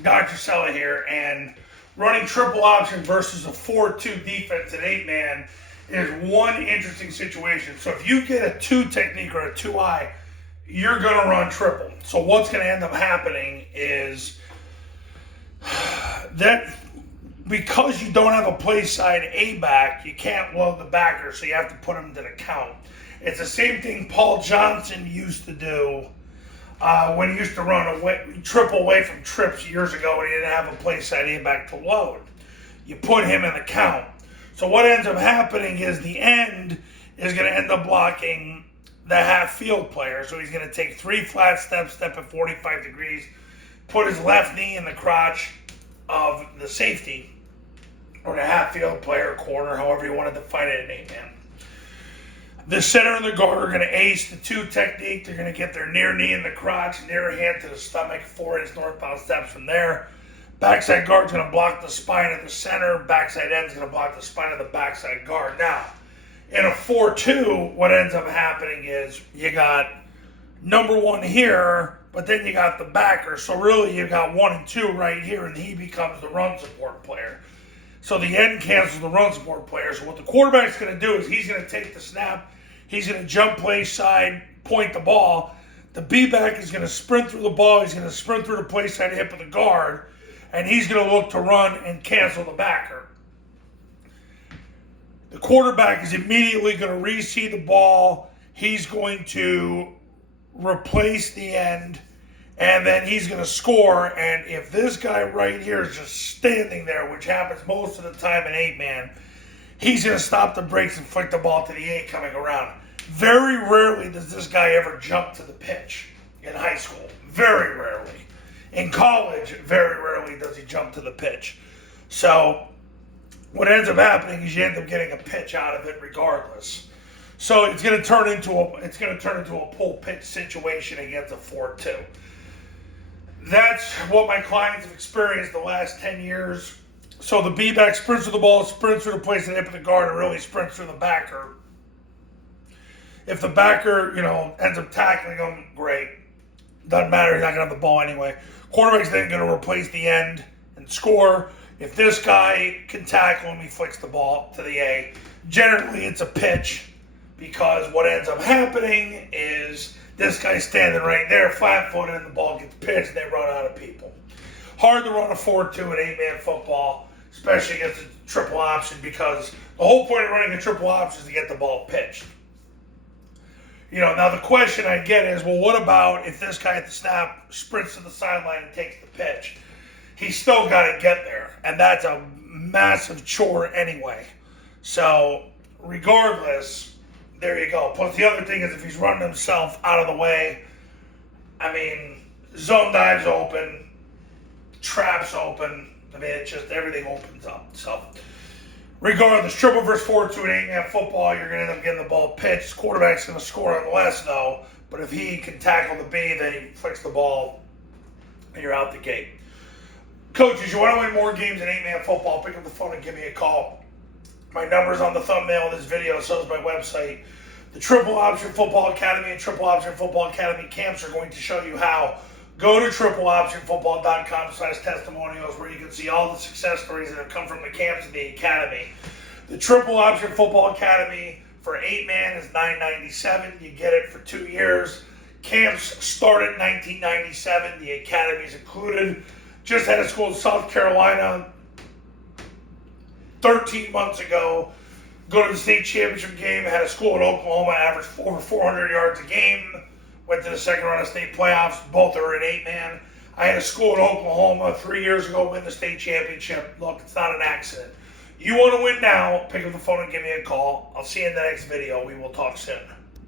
Dr. Sella here, and running triple option versus a 4-2 defense at 8-man is one interesting situation. So if you get a 2 technique or a 2-eye, you're going to run triple. So what's going to end up happening is that because you don't have a play side A back, you can't load the backer, so you have to put him to the count. It's the same thing Paul Johnson used to do when he used to run triple away from trips years ago when he didn't have a play side A back to load. You put him in the count. So what ends up happening is the end is going to end up blocking the half field player. So he's going to take 3 flat steps, step at 45 degrees, put his left knee in the crotch of the safety or the half field player, corner, however you want to define it in 8-man. The center and the guard are going to ace the 2 technique. They're going to get their near knee in the crotch, near hand to the stomach, 4-inch northbound steps from there. Backside guard's going to block the spine of the center. Backside end's going to block the spine of the backside guard. Now, in a 4-2, what ends up happening is you got number 1 here, but then you got the backer. So really you got 1 and 2 right here, and he becomes the run support player. So the end cancels the run support player. So what the quarterback's going to do is he's going to take the snap, he's going to jump play side, point the ball. The B-back is going to sprint through the ball, he's going to sprint through the play side hip of the guard, and he's going to look to run and cancel the backer. The quarterback is immediately going to re-see the ball. He's going to replace the end, and then he's going to score. And if this guy right here is just standing there, which happens most of the time in 8-man, he's going to stop the brakes and flick the ball to the 8 coming around. Very rarely does this guy ever jump to the pitch in high school. Very rarely. In college, very rarely does he jump to the pitch. So what ends up happening is you end up getting a pitch out of it regardless. So it's going to turn into a pull pitch situation against a 4-2. That's what my clients have experienced the last 10 years. So the B-back sprints through the ball, sprints through the place and hip of the guard, and really sprints through the backer. If the backer, ends up tackling him, great. Doesn't matter, he's not going to have the ball anyway. Quarterback's then going to replace the end and score. If this guy can tackle him, he flicks the ball to the A. Generally, it's a pitch because what ends up happening is this guy's standing right there, flat-footed, and the ball gets pitched, and they run out of people. Hard to run a 4-2 in 8-man football, especially against a triple option, because the whole point of running a triple option is to get the ball pitched. Now the question I get is, well, what about if this guy at the snap sprints to the sideline and takes the pitch? He's still got to get there, and that's a massive chore anyway. So regardless, there you go. Plus the other thing is if he's running himself out of the way, zone dives open, traps open. It's just everything opens up. So regardless, triple versus 4-2 in 8-man football, you're going to end up getting the ball pitched. Quarterback's going to score unless, though. But if he can tackle the B, then he flicks the ball, and you're out the gate. Coaches, you want to win more games in 8-man football, pick up the phone and give me a call. My number's on the thumbnail of this video, so is my website. The Triple Option Football Academy and Triple Option Football Academy camps are going to show you how. Go to tripleoptionfootball.com/testimonials where you can see all the success stories that have come from the camps and the academy. The Triple Option Football Academy for 8-man is $997. You get it for 2 years. Camps start at $1997. The academy is included. Just had a school in South Carolina 13 months ago. Go to the state championship game. Had a school in Oklahoma, averaged over 400 yards a game. Went to the second round of state playoffs. Both are in 8-man. I had a school in Oklahoma 3 years ago win the state championship. Look, it's not an accident. You want to win now, pick up the phone and give me a call. I'll see you in the next video. We will talk soon.